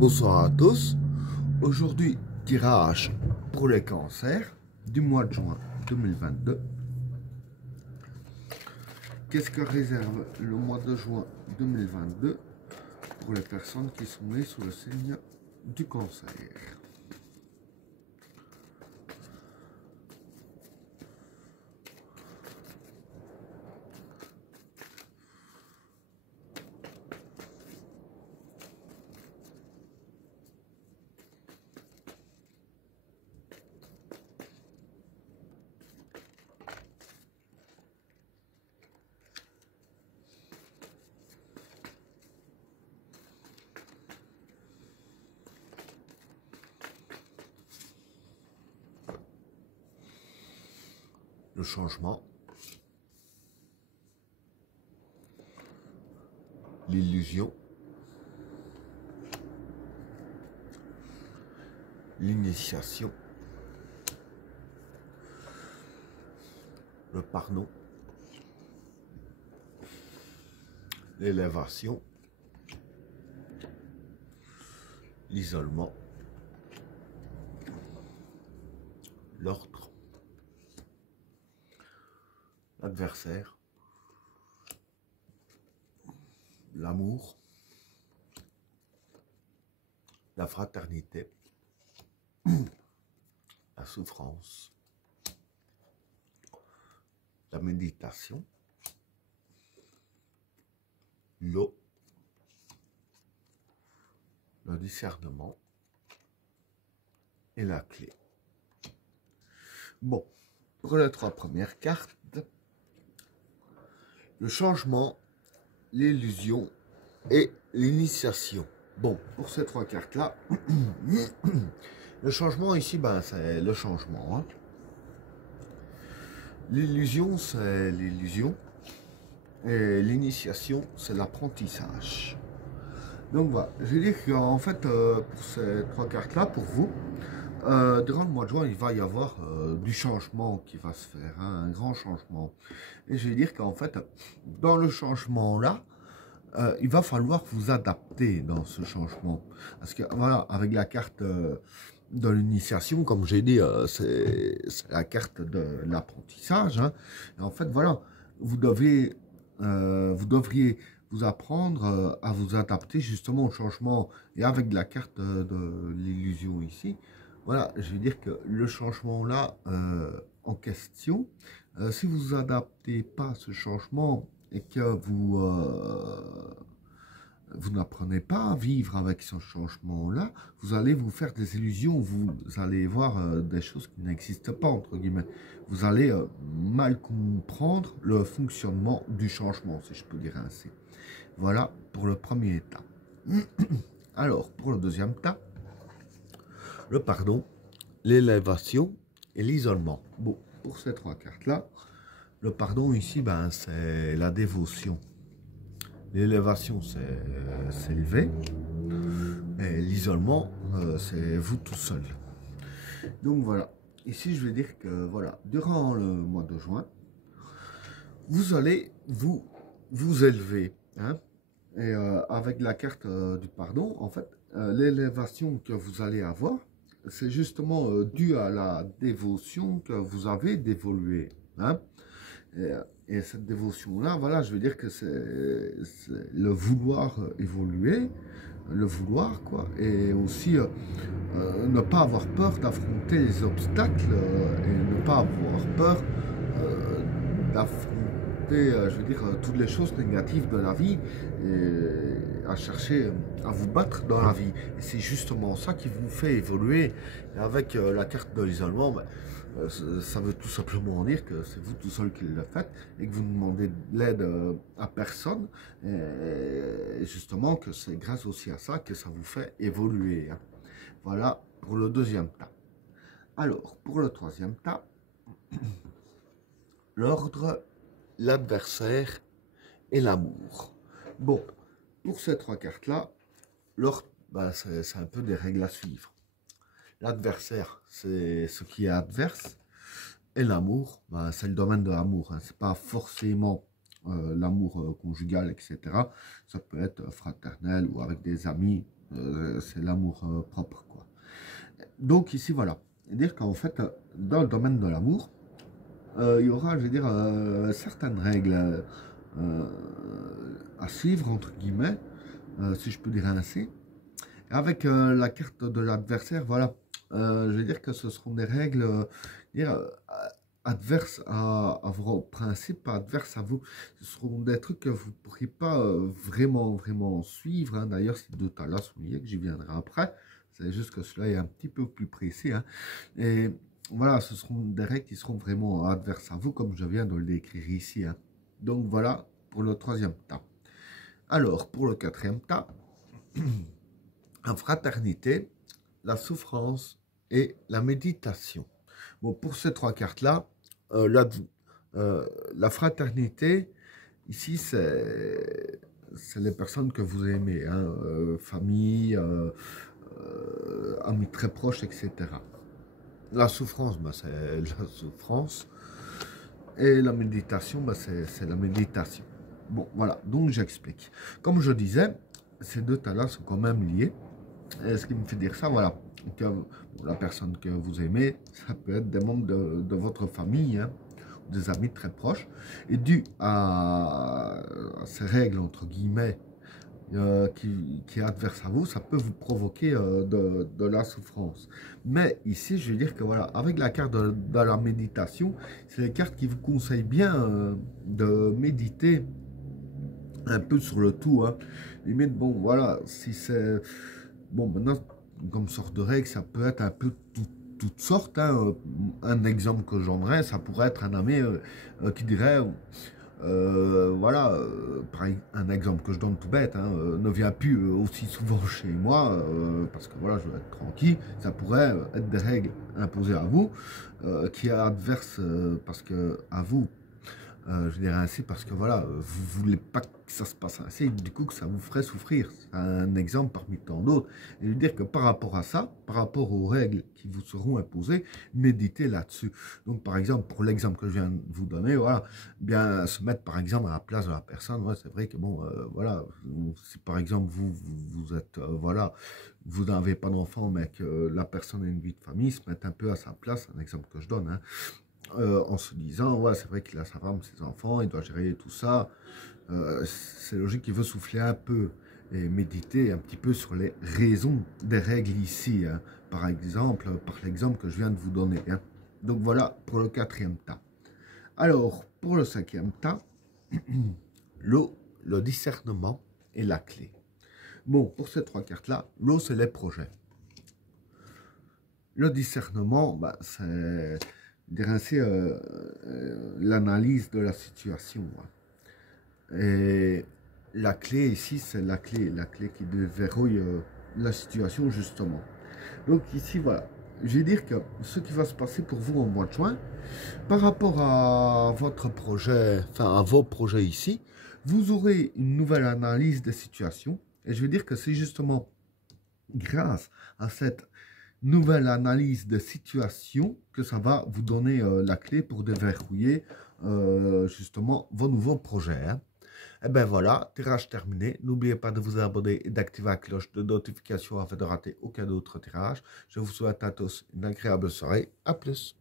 Bonsoir à tous. Aujourd'hui, tirage pour les cancers du mois de juin 2022. Qu'est-ce que réserve le mois de juin 2022 pour les personnes qui sont nées sous le signe du cancer? Le changement, l'illusion, l'initiation, le pardon, l'élévation, l'isolement, l'ordre, l'adversaire, l'amour, la fraternité, la souffrance, la méditation, l'eau, le discernement et la clé. Bon, pour les trois premières cartes, le changement, l'illusion et l'initiation. Bon, pour ces trois cartes-là, le changement ici, ben, c'est le changement. Hein. L'illusion, c'est l'illusion. Et l'initiation, c'est l'apprentissage. Donc voilà, je vais dire qu'en fait, pour ces trois cartes-là, pour vous, durant le mois de juin, il va y avoir du changement qui va se faire, hein, un grand changement. Et je vais dire qu'en fait, dans le changement-là, il va falloir vous adapter dans ce changement. Parce que voilà, avec la carte de l'initiation, comme j'ai dit, c'est la carte de l'apprentissage. Hein. Et en fait, voilà, vous devriez vous apprendre à vous adapter justement au changement. Et avec la carte de l'illusion ici, voilà, je veux dire que le changement là en question, si vous vous adaptez pas à ce changement et que vous n'apprenez pas à vivre avec ce changement-là, vous allez vous faire des illusions, vous allez voir des choses qui n'existent pas, entre guillemets. Vous allez mal comprendre le fonctionnement du changement, si je peux dire ainsi. Voilà pour le premier état. Alors, pour le deuxième état, le pardon, l'élévation et l'isolement. Bon, pour ces trois cartes-là, le pardon ici, ben, c'est la dévotion. L'élévation, c'est s'élever. Et l'isolement, c'est vous tout seul. Donc voilà. Ici, je vais dire que voilà, durant le mois de juin, vous allez vous élever. Hein, et avec la carte du pardon, en fait, l'élévation que vous allez avoir, c'est justement dû à la dévotion que vous avez d'évoluer. Hein, et cette dévotion-là, voilà, je veux dire que c'est le vouloir évoluer, le vouloir, quoi, et aussi ne pas avoir peur d'affronter les obstacles et ne pas avoir peur d'affronter, je veux dire, toutes les choses négatives de la vie et à chercher à vous battre dans la vie. Et c'est justement ça qui vous fait évoluer. Et avec la carte de l'isolement, ben, ça veut tout simplement dire que c'est vous tout seul qui le faites et que vous ne demandez de l'aide à personne. Et justement que c'est grâce aussi à ça que ça vous fait évoluer. Hein. Voilà pour le deuxième tas. Alors, pour le troisième tas, l'ordre, l'adversaire et l'amour. Bon, pour ces trois cartes-là, l'ordre, ben, c'est un peu des règles à suivre. L'adversaire, c'est ce qui est adverse. Et l'amour, ben, c'est le domaine de l'amour. Hein. C'est pas forcément l'amour conjugal, etc. Ça peut être fraternel ou avec des amis, c'est l'amour propre, quoi. Donc ici, voilà. Dire qu'en fait, dans le domaine de l'amour, il y aura, je veux dire, certaines règles euh, à suivre, entre guillemets, si je peux dire ainsi. Avec la carte de l'adversaire, voilà, je veux dire que ce seront des règles dire, adverses à vos principes, pas adverses à vous. Ce seront des trucs que vous ne pourrez pas vraiment suivre, hein. D'ailleurs, ces deux tas-là sont liés, que j'y viendrai après. C'est juste que cela est un petit peu plus précis, hein. Et voilà, ce seront des règles qui seront vraiment adverses à vous, comme je viens de le décrire ici, hein. Donc voilà pour le troisième tas. Alors, pour le quatrième tas, en fraternité, la souffrance et la méditation. Bon, pour ces trois cartes-là, la fraternité, ici, c'est les personnes que vous aimez, hein, famille, amis très proches, etc. La souffrance, bah, c'est la souffrance. Et la méditation, bah, c'est la méditation. Bon, voilà, donc j'explique. Comme je disais, ces deux tas-là sont quand même liés. Et ce qui me fait dire ça, voilà, que la personne que vous aimez, ça peut être des membres de votre famille, hein, des amis très proches. Et dû à ces règles, entre guillemets, qui est adverse à vous, ça peut vous provoquer de la souffrance. Mais ici, je veux dire que voilà, avec la carte de la méditation, c'est les cartes qui vous conseillent bien de méditer un peu sur le tout, hein. Limite, bon, voilà, si c'est... Bon, maintenant, comme sorte de règle, ça peut être un peu toutes sortes, hein. Un exemple que j'en donnerais, ça pourrait être un ami qui dirait... voilà, un exemple que je donne tout bête, hein, ne viens plus aussi souvent chez moi, parce que voilà, je veux être tranquille. Ça pourrait être des règles imposées à vous, qui est adverse, parce que à vous, je dirais ainsi, parce que voilà, vous voulez pas que ça se passe ainsi, et du coup que ça vous ferait souffrir. C'est un exemple parmi tant d'autres. Et je veux dire que par rapport à ça, par rapport aux règles qui vous seront imposées, méditez là-dessus. Donc par exemple, pour l'exemple que je viens de vous donner, voilà, bien se mettre par exemple à la place de la personne. Ouais, c'est vrai que bon, voilà, si par exemple vous êtes, voilà, vous n'avez pas d'enfant, mais que la personne a une vie de famille, se mettre un peu à sa place, un exemple que je donne, hein, en se disant, ouais, c'est vrai qu'il a sa femme, ses enfants, il doit gérer tout ça. C'est logique qu'il veut souffler un peu et méditer un petit peu sur les raisons des règles ici, hein, par l'exemple que je viens de vous donner, hein. Donc voilà pour le quatrième tas. Alors, pour le cinquième tas, le discernement est la clé. Bon, pour ces trois cartes-là, l'eau, c'est les projets. Le discernement, bah, c'est ainsi l'analyse de la situation, hein. Et la clé ici, c'est la clé qui déverrouille la situation justement. Donc ici, voilà, je vais dire que ce qui va se passer pour vous au mois de juin, par rapport à votre projet, enfin à vos projets ici, vous aurez une nouvelle analyse des situations. Et je veux dire que c'est justement grâce à cette nouvelle analyse de situation que ça va vous donner la clé pour déverrouiller justement vos nouveaux projets, hein. Et ben voilà, tirage terminé. N'oubliez pas de vous abonner et d'activer la cloche de notification afin de rater aucun autre tirage. Je vous souhaite à tous une agréable soirée. À plus.